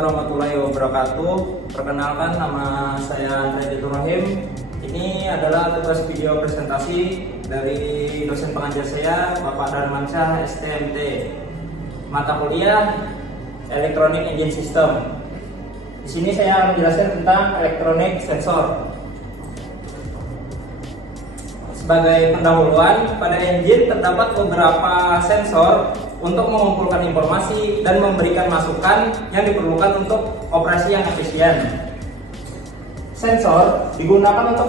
warahmatullahi wabarakatuh. Perkenalkan, nama saya Andre Rahim. Ini adalah tugas video presentasi dari dosen pengajar saya, Bapak Darmansyah STMT. Mata kuliah Electronic Engine System. Di sini saya akan menjelaskan tentang elektronik sensor. Sebagai pendahuluan, pada engine terdapat beberapa sensor untuk mengumpulkan informasi dan memberikan masukan yang diperlukan untuk operasi yang efisien. Sensor digunakan untuk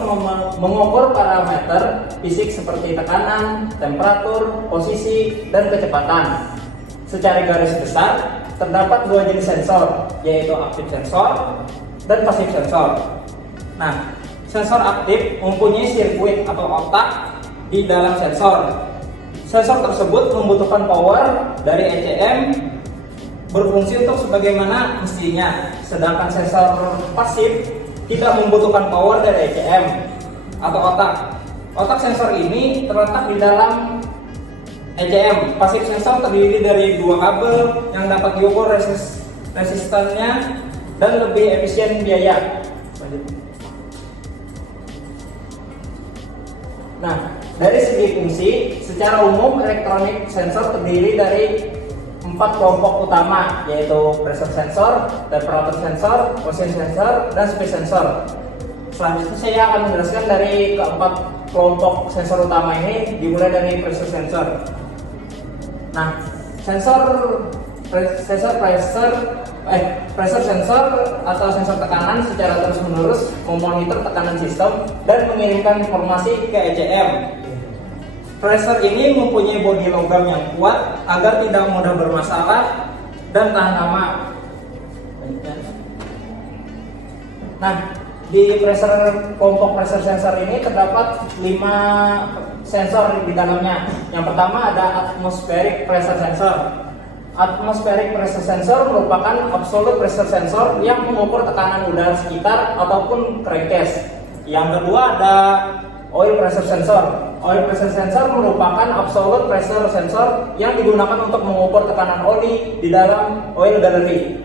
mengukur parameter fisik seperti tekanan, temperatur, posisi, dan kecepatan. Secara garis besar, terdapat dua jenis sensor, yaitu aktif sensor dan pasif sensor. Nah, sensor aktif mempunyai sirkuit atau otak di dalam sensor. Sensor tersebut membutuhkan power dari ECM berfungsi untuk sebagaimana mestinya. Sedangkan sensor pasif tidak membutuhkan power dari ECM atau otak. Otak sensor ini terletak di dalam ECM. Pasif sensor terdiri dari dua kabel yang dapat diukur resistannya dan lebih efisien biaya. Nah, dari segi fungsi, secara umum elektronik sensor terdiri dari 4 kelompok utama, yaitu pressure sensor, temperature sensor, motion sensor, dan speed sensor. Selanjutnya saya akan menjelaskan dari keempat kelompok sensor utama ini, dimulai dari pressure sensor. Nah, pressure sensor atau sensor tekanan secara terus-menerus memonitor tekanan sistem dan mengirimkan informasi ke ECM. Pressure ini mempunyai bodi logam yang kuat agar tidak mudah bermasalah dan tahan lama. Nah, di kelompok pressure sensor ini terdapat 5 sensor di dalamnya. Yang pertama ada atmospheric pressure sensor. Atmospheric pressure sensor merupakan absolute pressure sensor yang mengukur tekanan udara sekitar ataupun crankcase. Yang kedua ada oil pressure sensor. Oil pressure sensor merupakan absolute pressure sensor yang digunakan untuk mengukur tekanan oli di dalam oil gallery.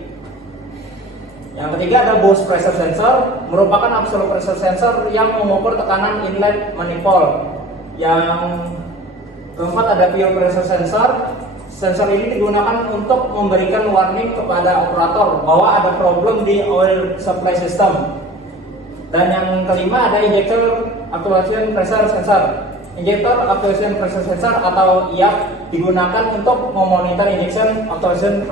Yang ketiga ada Bose pressure sensor, merupakan absolute pressure sensor yang mengukur tekanan inlet manifold. Yang keempat ada pure pressure sensor. Sensor ini digunakan untuk memberikan warning kepada operator bahwa ada problem di oil supply system. Dan yang kelima ada injector actuation pressure sensor. Injector actuation pressure sensor atau IAP digunakan untuk memonitor injection actuation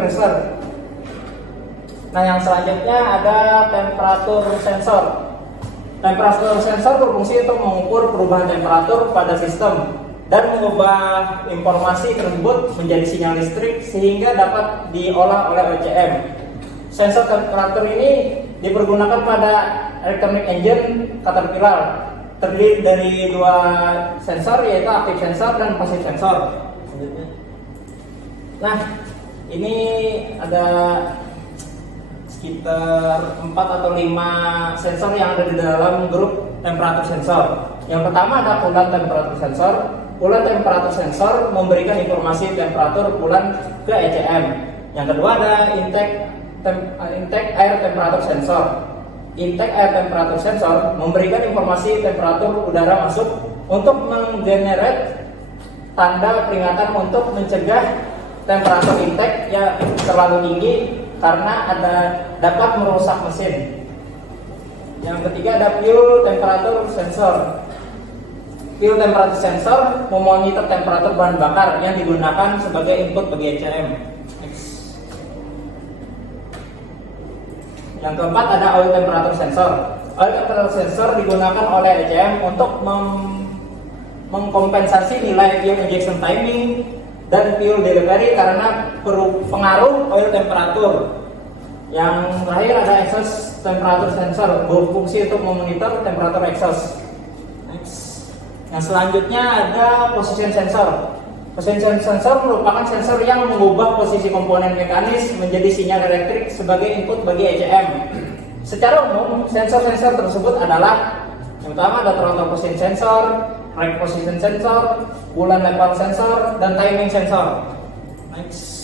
pressure. Nah, yang selanjutnya ada temperatur sensor. Temperatur sensor berfungsi untuk mengukur perubahan temperatur pada sistem dan mengubah informasi tersebut menjadi sinyal listrik sehingga dapat diolah oleh ECM. Sensor temperatur ini dipergunakan pada electronic engine Caterpillar. Terdiri dari dua sensor, yaitu aktif sensor dan pasif sensor. Nah, ini ada sekitar 4 atau 5 sensor yang ada di dalam grup temperatur sensor. Yang pertama ada coolant temperatur sensor. Coolant temperatur sensor memberikan informasi temperatur coolant ke ECM. Yang kedua ada intake air temperatur sensor. Intake air temperatur sensor memberikan informasi temperatur udara masuk untuk menggenerate tanda peringatan untuk mencegah temperatur intake yang terlalu tinggi karena dapat merusak mesin. Yang ketiga ada fuel temperatur sensor. Fuel temperatur sensor memonitor temperatur bahan bakar yang digunakan sebagai input bagi ECM. Yang keempat ada oil temperatur sensor. Oil temperatur sensor digunakan oleh ECM untuk mengkompensasi nilai fuel injection timing dan fuel delivery karena pengaruh oil temperatur. Yang terakhir ada exhaust temperatur sensor, berfungsi untuk memonitor temperatur exhaust. Yang selanjutnya ada position sensor. Position sensor merupakan sensor yang mengubah posisi komponen mekanis menjadi sinyal elektrik sebagai input bagi ECM. Secara umum, sensor-sensor tersebut adalah yang pertama ada throttle position sensor, rack position sensor, bulan level sensor, dan timing sensor. Next.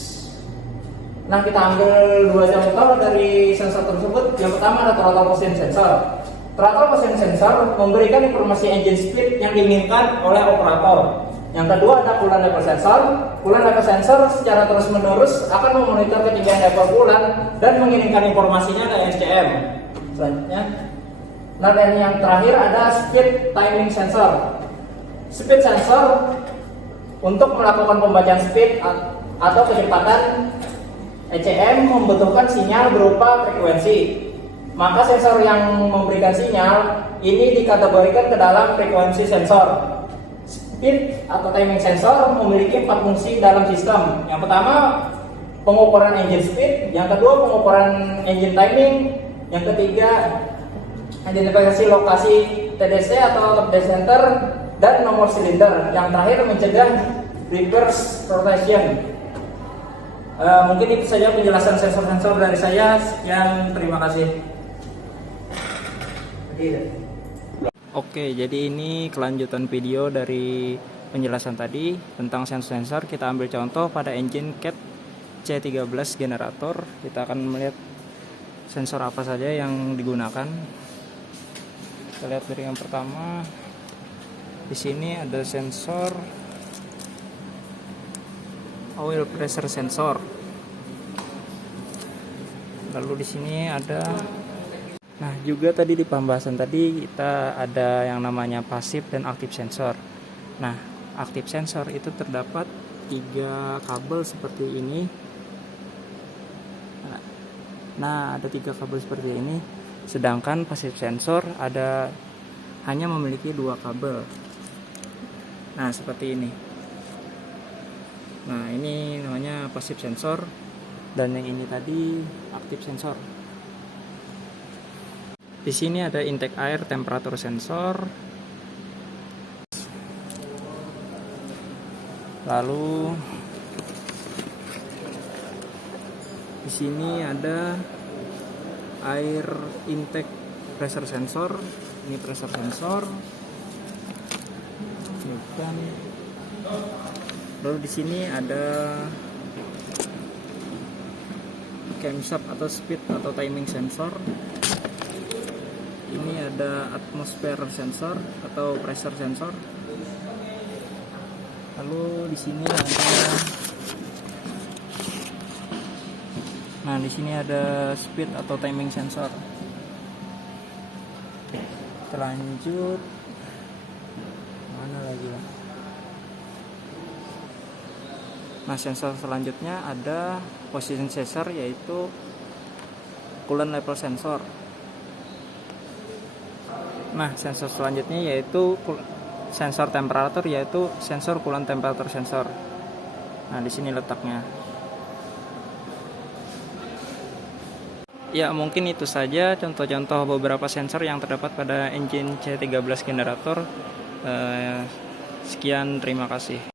Nah, kita ambil dua contoh dari sensor tersebut. Yang pertama ada throttle position sensor. Throttle position sensor memberikan informasi engine speed yang diinginkan oleh operator. Yang kedua ada coolant level sensor. Coolant level sensor secara terus-menerus akan memonitor ketinggian level coolant dan mengirimkan informasinya ke SCM. Selanjutnya, nah, dan yang terakhir ada speed timing sensor. Speed sensor untuk melakukan pembacaan speed atau kecepatan ECM membutuhkan sinyal berupa frekuensi. Maka sensor yang memberikan sinyal ini dikategorikan ke dalam frekuensi sensor. Speed atau timing sensor memiliki 4 fungsi dalam sistem. Yang pertama, pengukuran engine speed. Yang kedua, pengukuran engine timing. Yang ketiga, identifikasi lokasi TDC atau top dead center dan nomor silinder. Yang terakhir, mencegah reverse rotation. Mungkin itu saja penjelasan sensor-sensor dari saya. Sekian, terima kasih. Oke, jadi ini kelanjutan video dari penjelasan tadi tentang sensor-sensor. Kita ambil contoh pada engine CAT C13 generator. Kita akan melihat sensor apa saja yang digunakan. Kita lihat dari yang pertama. Di sini ada sensor oil pressure sensor. Lalu di sini ada, nah juga tadi di pembahasan tadi kita ada yang namanya pasif dan aktif sensor. Nah, aktif sensor itu terdapat 3 kabel seperti ini. Nah, ada 3 kabel seperti ini. Sedangkan pasif sensor ada hanya memiliki 2 kabel. Nah, seperti ini. Nah, ini namanya pasif sensor dan yang ini tadi aktif sensor. Di sini ada intake air temperatur sensor. Lalu di sini ada air intake pressure sensor. Ini pressure sensor. Bukan. Lalu di sini ada camshaft atau speed atau timing sensor. Ini ada atmosphere sensor atau pressure sensor. Lalu di sini ada speed atau timing sensor. Kita lanjut. Mana lagi ya? Nah, sensor selanjutnya ada position sensor, yaitu coolant level sensor. Nah, sensor selanjutnya yaitu sensor temperatur, yaitu sensor coolant temperature sensor. Nah, di sini letaknya. Ya, mungkin itu saja contoh-contoh beberapa sensor yang terdapat pada engine C13 generator. Sekian, terima kasih.